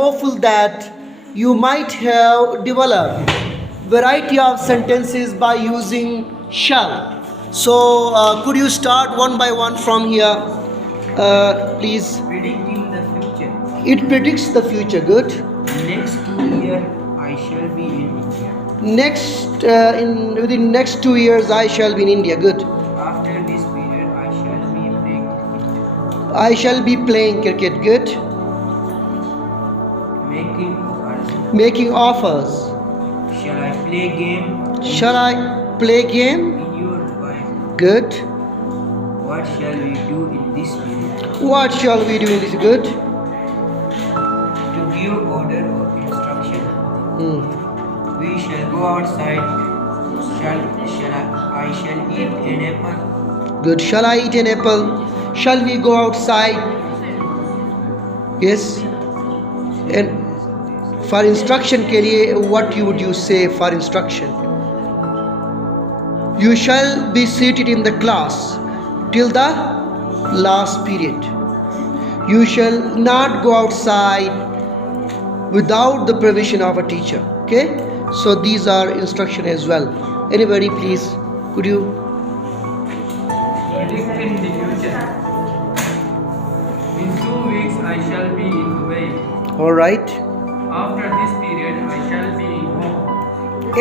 hopeful that you might have developed variety of sentences by using shall. So could you start one by one from here, please? Predicting the future. It predicts the future. Good. Next 2 years, I shall be in India. Within next 2 years, I shall be in India. Good. After this period, I shall be playing cricket. I shall be playing cricket. Good. Making offers. Making offers. Shall I play game? Shall I play game? In your wife. Good. What shall we do in this period? What shall we do in this? Good. To give order or instruction. We shall go outside. I shall eat an apple. Good. Shall I eat an apple? Shall we go outside? Yes. And for instruction के लिए what would you say for instruction? You shall be seated in the class till the last period. You shall not go outside without the permission of a teacher. Okay, so these are instruction as well. Anybody please, could you? Predicting the future. In 2 weeks, I shall be in Dubai. All right. After this period, I shall be in home.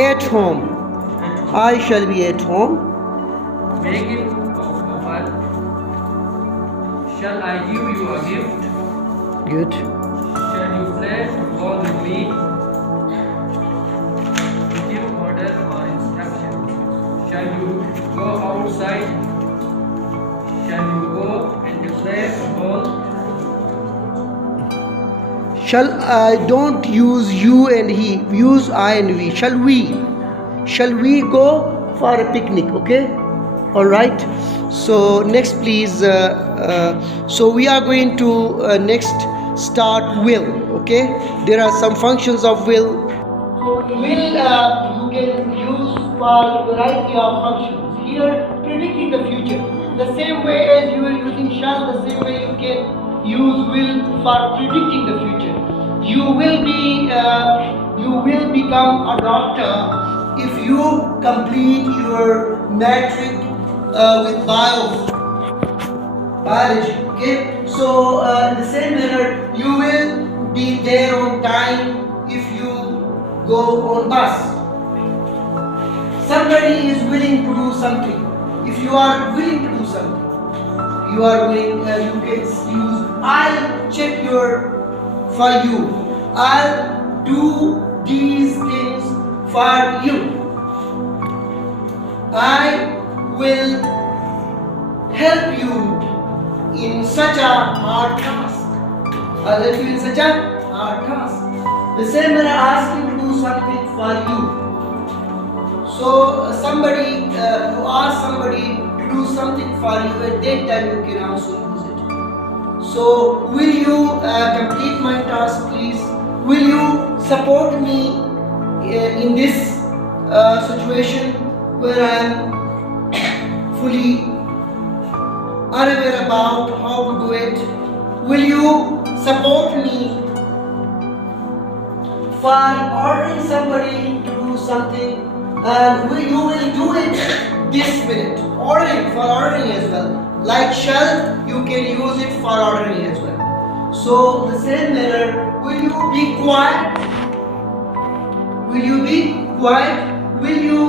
At home. I shall be at home. Making offer. Shall I give you a gift? Good. Shall you play football with me? Give order or instruction. Shall you go outside? Shall you go and play football? Shall I don't use you and he, use I and we. Shall we? Shall we go for a picnic? Okay. All right. So next please. So we are going to next start will. Okay. There are some functions of will. So will you can use for variety of functions. Here predicting the future. The same way as you are using shall, the same way you can use will for predicting the future. You will become a doctor if you complete your matric with biology. Okay, so in the same manner you will be there on time if you go on bus. Somebody is willing to do something. If you are willing to do something, you are willing. You can use I'll check for you. I'll do these things for you. I will help you in such a hard task. I'll help you in such a hard task. The same when I ask you to do something for you. So somebody, you ask somebody to do something for you, at that time you can also use it. So will you complete my task please? Will you support me in this situation where I am fully unaware about how to do it? Will you support me for ordering somebody to do something, and you will do it this minute? Ordering as well. Like shall, you can use it for ordering as well. So the same manner, will you be quiet? Will you be quiet? Will you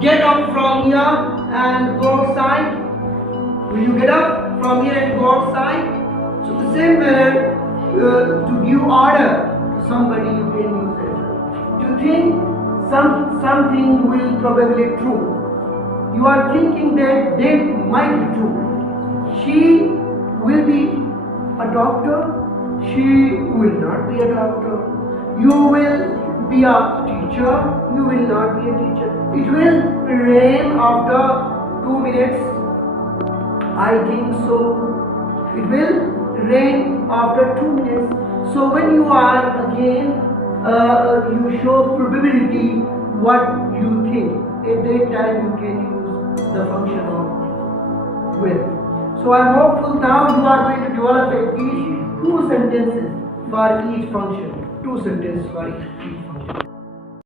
get up from here and go outside? Will you get up from here and go outside? So the same manner, to give order to somebody, you can use it. To think something will probably true. You are thinking that might be true. She will be a doctor. She will not be a doctor. You will be a teacher. You will not be a teacher. It will rain after 2 minutes. I think so. It will rain after 2 minutes. So when you are again, you show probability what you think. At that time you can use the function of will. So I am hopeful now you are going to develop at least 2 sentences for each function. Two sentences for each function.